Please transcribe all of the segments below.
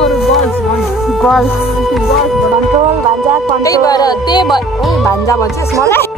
Girls control भान्जा control भान्जा भन्छस् मलाई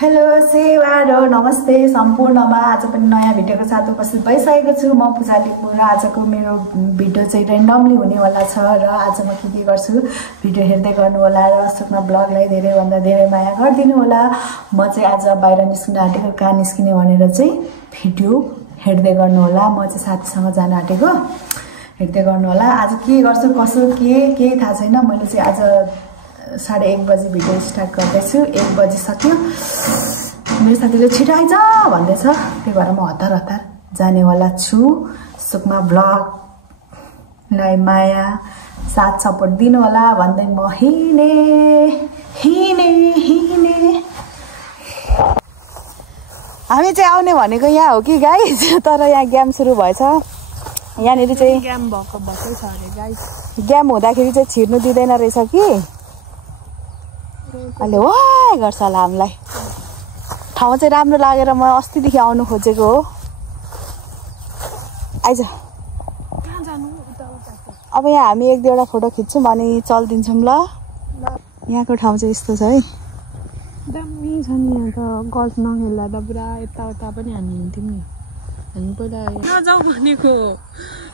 hello सेवारो नमस्ते सम्पूर्णमा आज पनि नयाँ भिडियोको साथ उपस्थित भइसकेको छु म पूजा लिम्बू र आजको मेरो भिडियो चाहिँ रेन्डमली हुनेवाला छ र आज म के गर्छु भिडियो हेर्दै गर्नु होला र सुक्ना ब्लगलाई धेरै भन्दा धेरै माया गरिदिनु होला म चाहिँ आज बाहिर निस्किन आँटेको कहाँ निस्किने भनेर चाहिँ भिडियो हेर्दै गर्नु होला म चाहिँ साथीसँग जान आँटेको हेर्दै गर्नु होला आज के गर्छु कसो के थाहा छैन मैले चाहिँ आज 1:30 बजे भिडियो स्टार्ट गर्दैछु 1 बजिसक्यो मेरो साथीले छिटो आइज भन्दैछ त्यही भएर म हतार जानेवाला छु सुकमा ब्लगलाई माया साथ सपोर्ट दिनु होला भन्दै म हिँडे हामी चाहिँ आउने भनेको यहाँ हो कि गाइस तर यहाँ गेम सुरु भएछ यहाँनिर चाहिँ गेम भएकै छ अरे गाइस गेम हुँदाखेरि चाहिँ छिर्नु दिँदैन रहेछ कि अहिले वाइ गर्छ होला हामीलाई ठाउँ चाहिँ राम्रो लागेर म अस्तिदेखि आउनु खोजेको हो आइज अब यहाँ हामी 1-2वटा फोटो खिच्छौँ अनि चल्दिन्छौँ ल यहाँको ठाउँ चाहिँ यस्तो छ है दामी छ नि यहाँ त गल्फ नखेल्दा त पुरा यताउता पनि हामी हिँड्थ्यौँ नि हामी पहिला नजाउँ भनेको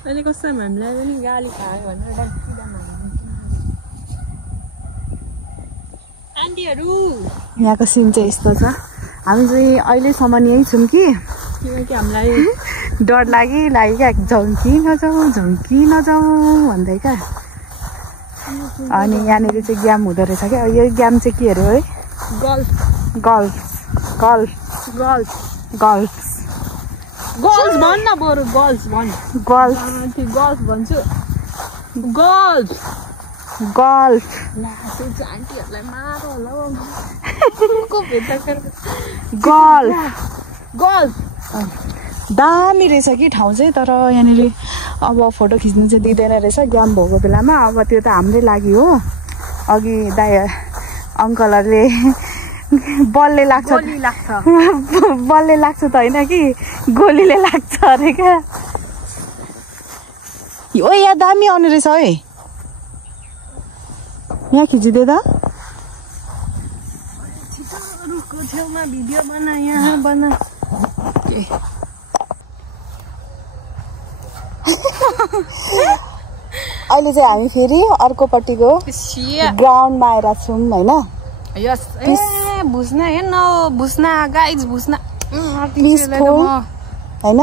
अहिले कस्तो हामीलाई पनि गाली खायो भनेर यहाँको सिन चाहिँ यस्तो छ हामी चाहिँ अहिलेसम्म यहीँ छौँ कि किनकि हामीलाई डर लाग्यो क्या झम्की नजाउँ भन्दै क्या अनि यहाँनिर चाहिँ गेम हुँदो रहेछ क्या यो गेम चाहिँ के अरे है गर्ल्स भन्न बरु गर्ल्स भन्छु आन्टीहरूलाई मारो होला दामी रहेछ कि ठाउँ चाहिँ तर यहाँनिर अब फोटो खिच्नु चाहिँ दिँदैन रहेछ गेम भएको बेलामा अब त्यो त हाम्रै लागि हो अघि दाइ अङ्कलहरूले बलले लाग्छ त होइन कि गोलीले लाग्छ अरे क्या ओ यहाँ दामी आउने रहेछ है यहाँ खिचिदिए त रुखको छेउमा भिडियो बना यहाँ बना अहिले चाहिँ हामी फेरि अर्कोपट्टिको ग्राउन्डमा आएर छौँ होइन भुस्ना हेर्न भुस्ना गाइज भुस्ना होइन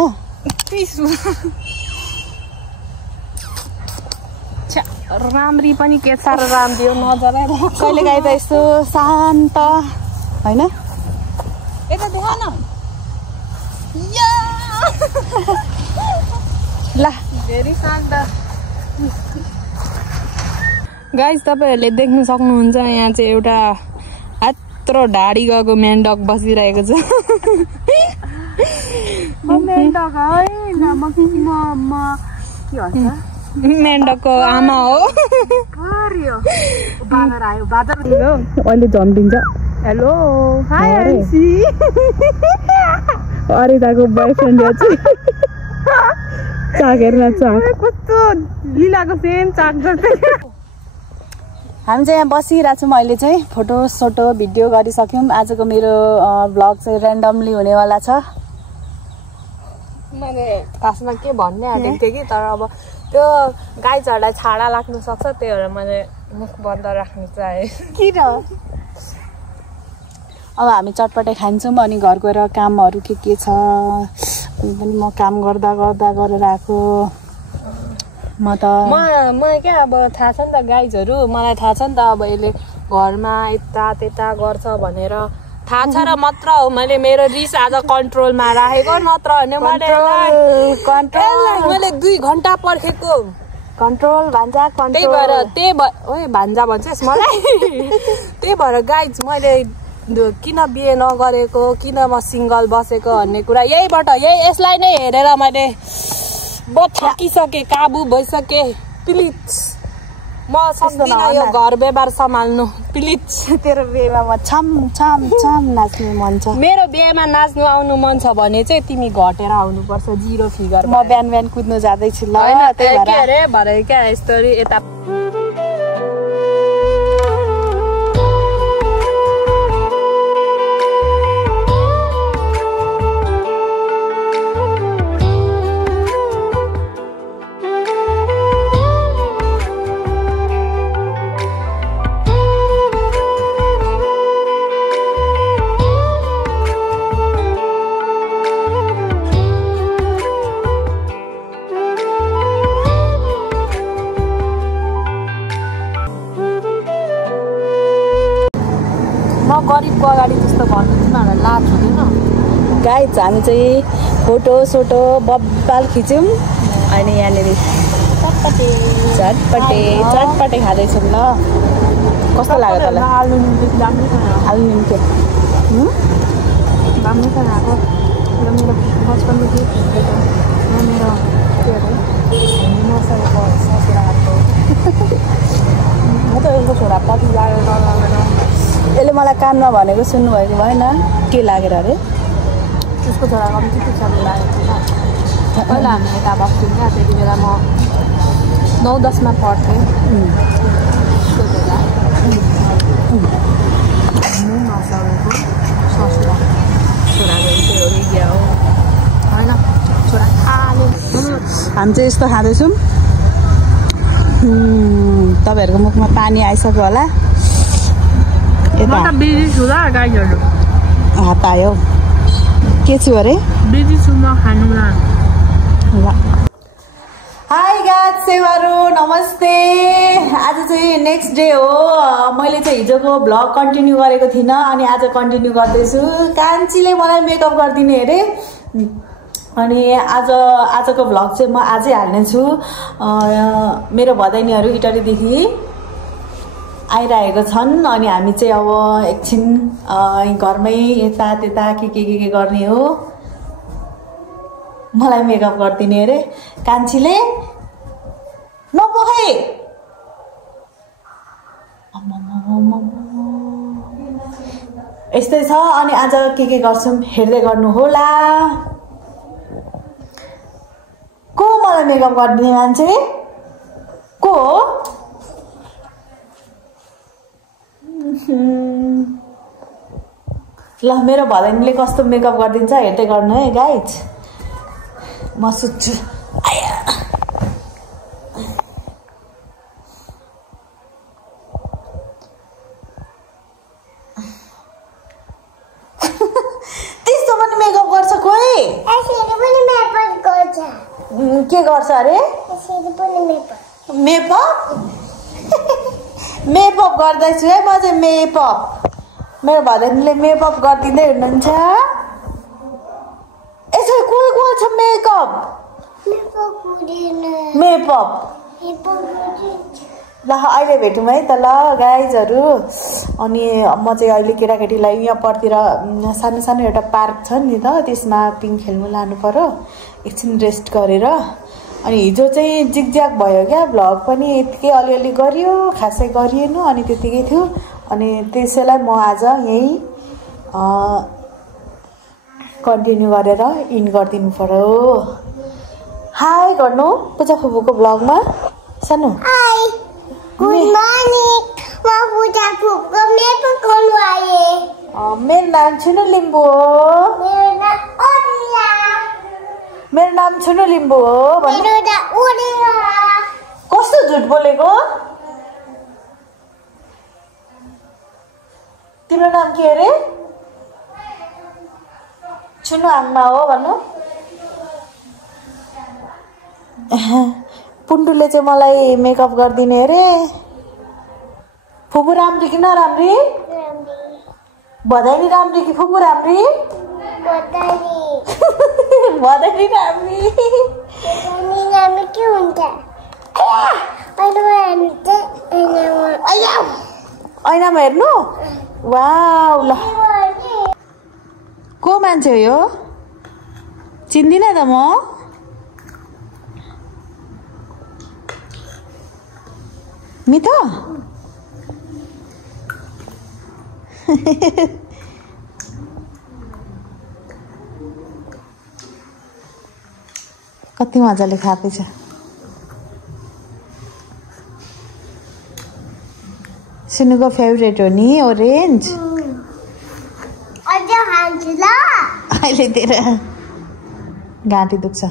राम्री पनि के साह्रो राम्रो नजर कहिले काहीँ त यस्तो शान्त होइन यता देख न ल भेरी शान्त गाइस तपाईहरुले देख्न सक्नुहुन्छ यहाँ चाहिँ एउटा यत्रो ढाडी गएको मेन्डक बसिरहेको छ मेन्डक होइन म के भन्छ मेन्डकको आमा हो अहिले झम्टिन्छ हेलो हाई आन्सी अरिताको बोयफ्रेन्ड चाहिँ चाक हेर्न चाक कस्तो लिलाको सेम चाक जस्तै हामी चाहिँ यहाँ बसिरहेको छौँ अहिले चाहिँ फोटो सोटो भिडियो गरिसक्यौँ आजको मेरो भ्लग चाहिँ रेन्डमली हुनेवाला छ मैले खासमा के भन्ने आँटेको थिएँ कि तर अब त्यो गाईहरूलाई छाडा लाग्नु सक्छ त्यही भएर मैले मुख बन्द राख्नु चाहेँ किन अब हामी चटपटे खान्छौँ अनि घर गएर कामहरू के छ पनि म काम गर्दा गरेर आएको म क्या अब थाहा छ नि त गाईहरू मलाई थाहा छ नि त अब यसले घरमा यता त्यता गर्छ भनेर थाहा छ र मात्र हो मैले मेरो रिस आज कन्ट्रोलमा राखेको नत्र भने मैले 2 घण्टा पर्खेको कन्ट्रोल भान्जा कन्ट्रोल त्यही भएर भान्जा भन्छस् मलाई त्यही भएर गाइज मैले किन बिहे नगरेको किन म सिंगल बसेको भन्ने कुरा यसलाई नै हेरेर मैले थकिसके काबु भइसके प्लिज म सक्दिनँ यो घर व्यवहार सम्हाल्नु प्लिज। तेरो बिहेमा छम छम छम नाच्ने मन छ। मेरो बिहेमा नाच्नु आउनु मन छ भने चाहिँ तिमी घटेर आउनुपर्छ 0 फिगर। म बिहान बिहान कुद्नु जाँदैछु ल हैन त्यही भएर। के अरे भरे क्या यस्तो यता गरिबको अगाडि त्यस्तो भन्नु तिमीहरूलाई लाज हुँदैन। गाइज हामी चाहिँ फोटो सोटो बब्बाल खिच्यौँ अनि यहाँनिर चटपटे खाँदैछौँ ल। कस्तो लाग्यो तँलाई? आलु निम्ति दामी छ। आलु निम्ति दामी छ आएको। र मेरो बचपनदेखि मेरो के अरे नर्सरीको ससुराको म त यसको छोरा पछि लागेर यसले मलाई कानमा भनेको सुन्नुभएको भएन? के लागेर अरे? त्यसको छोरा कम्ती पिछाडि लागेको छ। पहिला हामी यता बस्थ्यौँ क्या, त्यति बेला म 9-10 मा पढ्थेँ। त्यसको बेला नसकेको ससुरा छोराको यस्तै हो कि क्या हो होइन छोरा आले। हामी चाहिँ यस्तो खाँदैछौँ। तपाईँहरूको मुखमा पानी आइसक्यो होला। म त बिजी छु ल गाईहरू। हात आयो के छु अरे? बिजी छु म खानुमा। हाई गाइज सेवारो नमस्ते। आज चाहिँ नेक्स्ट डे हो। मैले चाहिँ हिजोको भ्लग कन्टिन्यू गरेको थिइनँ अनि आज कन्टिन्यू गर्दैछु। कान्छीले मलाई मेकअप गरिदिने अरे अनि आजको भ्लग चाहिँ म आजै हाल्नेछु। मेरो भदैनीहरू इटलीदेखि आइरहेको छन् अनि हामी चाहिँ अब एकछिन घरमै यता त्यता के गर्ने हो। मलाई मेकअप गरिदिने अरे कान्छीले। नपोखै यस्तै छ। अनि आज के गर्छौँ हेर्दै गर्नु होला। को मलाई मेकअप गरिदिने मान्छे को हो? ल मेरो भदैनीले कस्तो मेकअप गरिदिन्छ हेर्दै गर्नु है गाइज। म सुत्छु। त्यस्तो पनि मेकअप गर्छ कोही? के गर्छ अरे? मेकअप गर्दैछु है म चाहिँ मेकअप। मेरो भदैनीले मेकअप गरिदिँदै हुनुहुन्छ। यसो को छ मेकअप? ल अहिले भेटौँ है त ल गाइजहरू। अनि म चाहिँ अहिले केटाकेटीलाई यहाँ परतिर सानो सानो एउटा पार्क छ नि त त्यसमा पिङ खेल्नु लानु पर्यो। एकछिन रेस्ट गरेर अनि हिजो चाहिँ जिगज्याग भयो क्या भ्लग पनि यतिकै अलिअलि गरियो खासै गरिएन अनि त्यतिकै थियो। अनि त्यसैलाई म आज यही कन्टिन्यू गरेर इन गरिदिनु पर्यो। हाई गर्नु पूजा फुपूको भ्लगमा। सानो हाई गुड मर्निङ। म पूजा फुपूको मेकअप गर्नु आए। मेरो नाम छुनु लिम्बू हो। मेरो नाम छुनु लिम्बू हो। कस्तो झुट बोलेको? तिम्रो नाम के अरे? छुनु आमा हो भन्नु। पुन्टुले चाहिँ मलाई मेकअप गरिदिने अरे। फुपू राम्री कि नराम्री? भदैनी राम्री कि फुपू राम्री? भदैनी राम्री। के हुन्छ? ऐनामा हेर्नु? वाउ ल को मान्छे हो यो? चिन्दिनँ त म। मिठो कति मजाले खाँदैछ सुनुको फेभरेट हो नि ओरेन्ज अहिले तेरो घाँटी दुख्छ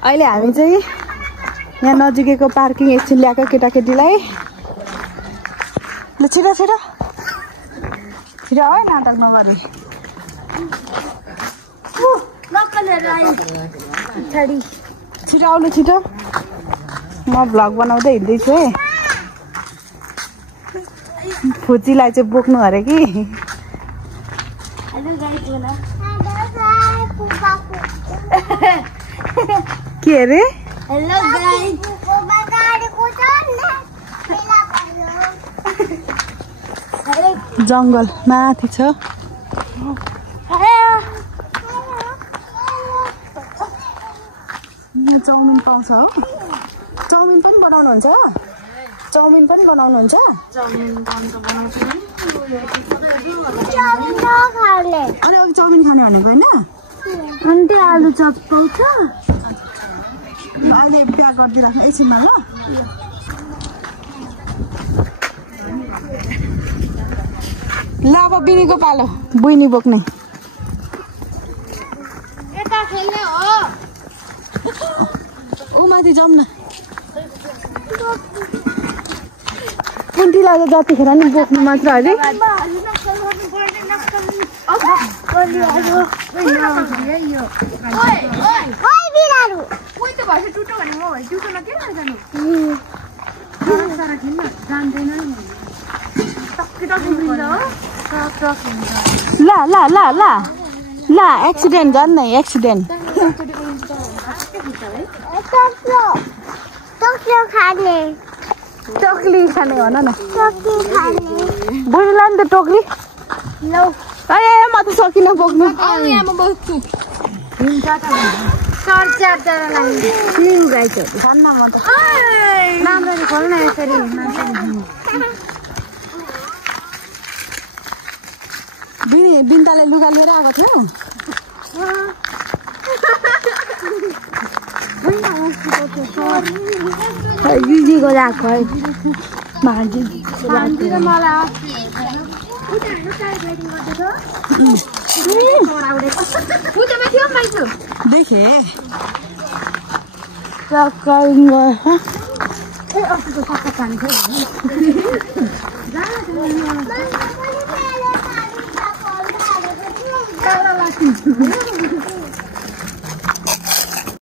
अहिले हामी चाहिँ यहाँ नजिकैको पार्किङ एकछिन ल्याएको केटाकेटीलाई ल छिटो छिटो छिटो है नाटक नगर्ने छिटो आउनु छिटो म भ्लग बनाउँदै हिँड्दैछु है फुचीलाई चाहिँ बोक्नु अरे कि के अरे जङ्गल माथि छ यहाँ चाउमिन पाउँछ हो चाउमिन पनि बनाउनुहुन्छ चाउमिन पनि बनाउनुहुन्छ अनि अघि चाउमिन खाने भनेको होइन अन्त आलु चप पाउँछ अहिले प्याक गरिदिइराख्नु एकछिनमा ल अब बिनीको पालो बुइनी बोक्ने यता खेल्ने हो ऊ माथि जाउँ न कुन्टीलाई जतिखेर नि बोक्नु मात्र अरे ल ल ल ल ल एक्सिडेन्ट झन् नै एक्सिडेन्ट टोक्ली खाने भन न बुझ्ला नि त टोक्ली ए म त सकिनँ बोक्नु खान्न म त राम्ररी खोल्न यसरी बिन्दाले लुगा लिएर आएको थियो दिदीको लाग्छ है भान्जी देखे